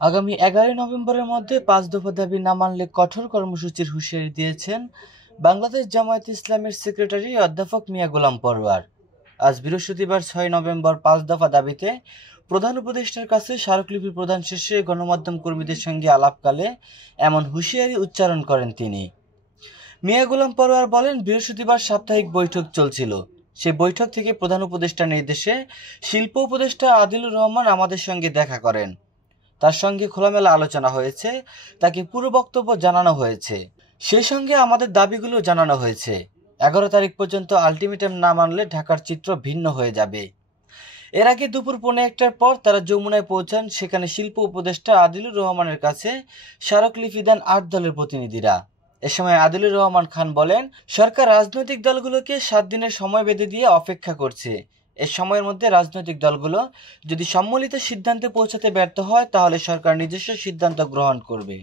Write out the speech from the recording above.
আগামী 11 নভেম্বরের মধ্যে 5 দফা দাবি না মানলে কঠোর কর্মসূচির হুঁশিয়ারি দিয়েছেন বাংলাদেশ জামায়াতে ইসলামীর সেক্রেটারি অধ্যাপক মিয়া গোলাম পরোয়ার। আজ বৃহস্পতিবার 6 নভেম্বর 5 দফা দাবিতে প্রধান উপদেষ্টার কাছে স্মারকলিপি প্রদান শেষে গণমাধ্যম কর্মীদের সঙ্গে আলাপকালে এমন হুঁশিয়ারি উচ্চারণ করেন তিনি। মিয়া গোলাম পরোয়ার বলেন, বৃহস্পতিবার সাপ্তাহিক বৈঠক চলছিল। সে বৈঠক থেকে প্রধান উপদেষ্টার নির্দেশে শিল্প উপদেষ্টা আদিলুর রহমান আমাদের সঙ্গে দেখা করেন। তার সঙ্গে খোলামেলা আলোচনা হয়েছে, তাকে পুরো বক্তব্য জানানো হয়েছে, সেই সঙ্গে আমাদের দাবিগুলো জানানো হয়েছে। 11 তারিখ পর্যন্ত আলটিমেটাম না মানলে ঢাকার চিত্র ভিন্ন হয়ে যাবে। এর আগে দুপুর 1:15টার পর তারা যমুনায় পৌঁছান। সেখানে শিল্প উপদেষ্টা আদিলুর রহমানের কাছে স্মারকলিপি দেন 8 দলের প্রতিনিধিরা। এ সময় আদিলুর রহমান খান বলেন, সরকার রাজনৈতিক দলগুলোকে 7 দিনের সময় বেঁধে দিয়ে অপেক্ষা করছে। এ সময়ের মধ্যে রাজনৈতিক দলগুলো যদি সম্মিলিত সিদ্ধান্তে পৌঁছাতে ব্যর্থ হয় তাহলে সরকার নিজস্ব সিদ্ধান্ত গ্রহণ করবে।